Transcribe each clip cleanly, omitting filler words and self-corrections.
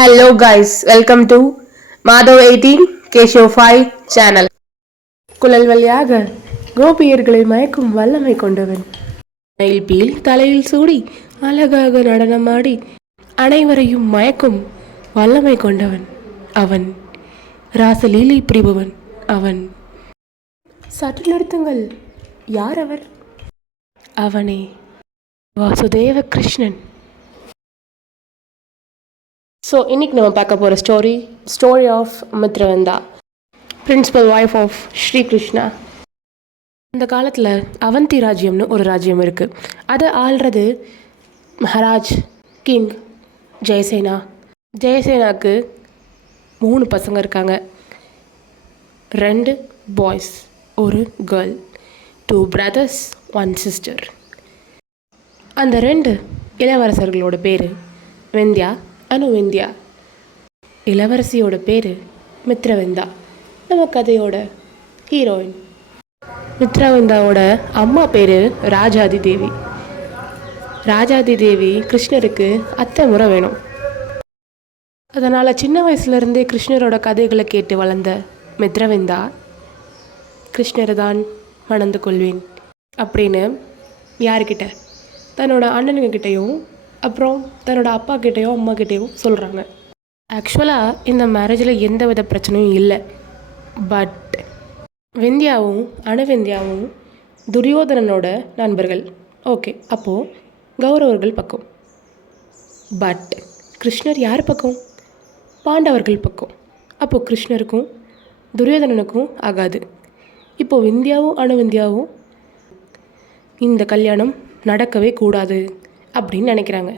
Hello guys, welcome to Madhav 18 Keshav 5 channel. குழல் வழியாக கோபியர்களை மயக்கும் வல்லமை கொண்டவன். மயில்பீல் தலையில் சூடி அழகாக நடனமாடி அனைவரையும் மயக்கும் வல்லமை கொண்டவன் அவன். ராசலீலை புரிபவன் அவன். சற்று நிறுத்துங்கள், யார் அவர்? அவனே வாசுதேவ கிருஷ்ணன். ஸோ இன்றைக்கி நம்ம பார்க்க போகிற story of Mitravinda, principal wife of Sri Krishna. அந்த காலத்தில் அவந்தி ராஜ்யம்னு ஒரு ராஜ்யம் இருக்குது. அதை ஆள்றது மகாராஜ் கிங் ஜெயசேனா. ஜெயசேனாவுக்கு 3 பசங்க இருக்காங்க, 2 பாய்ஸ், 1 கேர்ள், 2 brothers, 1 sister. அந்த 2 இளவரசர்களோட பேர் விந்தியா, அனுவிந்தியா. இளவரசியோட பேர் மித்ரவந்தா, நம்ம கதையோட ஹீரோயின். மித்ரவந்தாவோட அம்மா பேர் ராஜாதி தேவி. ராஜாதி தேவி கிருஷ்ணருக்கு அத்தை முறை வேணும். அதனால் சின்ன வயசுலேருந்தே கிருஷ்ணரோட கதைகளை கேட்டு வளர்ந்த மித்ரவந்தா கிருஷ்ணரை தான் மணந்து கொள்வேன் அப்படின்னு யார்கிட்ட? தன்னோட அண்ணனுங்கிட்டையும் அப்புறம் தன்னோட அப்பா கிட்டேயோ அம்மா கிட்டேயோ சொல்கிறாங்க. ஆக்சுவலாக இந்த மேரேஜில் எந்த வித பிரச்சனையும் இல்லை. பட் விந்தியாவும் அணுவிந்தியாவும் துரியோதனனோட நண்பர்கள். ஓகே, அப்போது கௌரவர்கள் பக்கம். பட் கிருஷ்ணர் யார் பக்கம்? பாண்டவர்கள் பக்கம். அப்போது கிருஷ்ணருக்கும் துரியோதனனுக்கும் ஆகாது. இப்போது விந்தியாவும் அணுவிந்தியாவும் இந்த கல்யாணம் நடக்கவே கூடாது அப்படின்னு நினைக்கிறாங்க.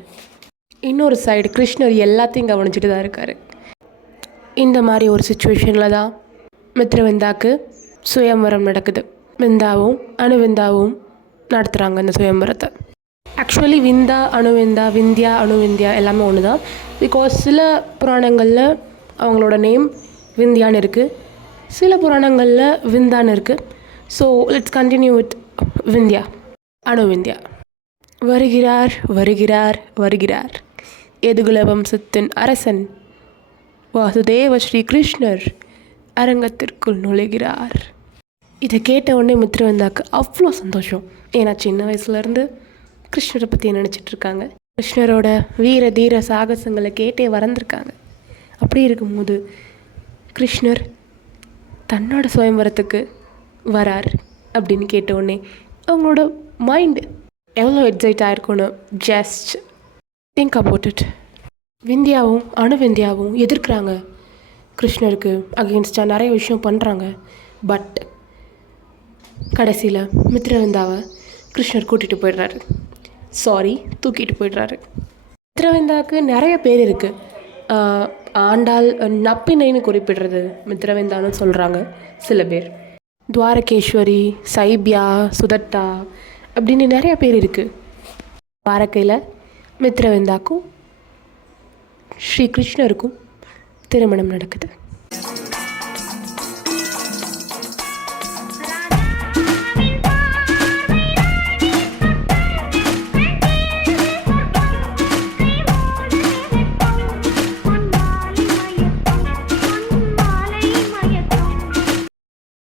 இன்னொரு சைடு கிருஷ்ணர் எல்லாத்தையும் கவனிச்சுட்டு தான் இருக்கார். இந்த மாதிரி ஒரு சுச்சுவேஷனில் தான் மித்ரவந்தாக்கு சுயம்வரம் நடக்குது. விந்தாவும் அணுவிந்தாவும் நடத்துகிறாங்க அந்த சுயம்வரத்தை. ஆக்சுவலி விந்தியா அணுவிந்தியா எல்லாமே ஒன்று தான். பிகாஸ் சில புராணங்களில் அவங்களோட நேம் விந்தியான்னு இருக்குது, சில புராணங்களில் விந்தான்னு இருக்குது. So let's continue with Vindhya Anuvindhya. வருகிறார் வருகிறார் வருகிறார் எதுகுல வம்சத்தின் அரசன் வாசுதேவ ஸ்ரீ கிருஷ்ணர் அரங்கத்திற்குள் நுழைகிறார். இதை கேட்ட உடனே மித்ரவந்தாக்கு அவ்வளோ சந்தோஷம். ஏன்னா சின்ன வயசுலேருந்து கிருஷ்ணரை பற்றி நினச்சிட்ருக்காங்க. கிருஷ்ணரோட வீர தீர சாகசங்களை கேட்டே வளர்ந்துருக்காங்க. அப்படி இருக்கும்போது கிருஷ்ணர் தன்னோட சுயம்வரத்துக்கு வரார் அப்படின்னு கேட்ட உடனே அவங்களோட மைண்டு எவ்வளோ எக்ஸைட் ஆகிருக்குன்னு ஜஸ்ட் திங்க் அபவுட் இட். விந்தியாவும் அணுவிந்தியாவும் எதிர்க்கிறாங்க, கிருஷ்ணருக்கு அகெயின்ஸ்டாக நிறைய விஷயம் பண்ணுறாங்க. பட் கடைசியில் மித்ரவந்தாவை கிருஷ்ணர் கூட்டிகிட்டு போயிடுறாரு. தூக்கிட்டு போயிடுறாரு. மித்ரவந்தாவுக்கு நிறைய பேர் இருக்குது. ஆண்டாள் நப்பினைன்னு குறிப்பிடுறது மித்ரவந்தான்னு சொல்கிறாங்க சில பேர். துவாரகேஸ்வரி, சைபியா, சுதட்டா அப்படின்னு நிறைய பேர் இருக்குது. துவாரகையில் மித்ரவந்தாக்கும் ஸ்ரீ கிருஷ்ணருக்கும் திருமணம் நடக்குது.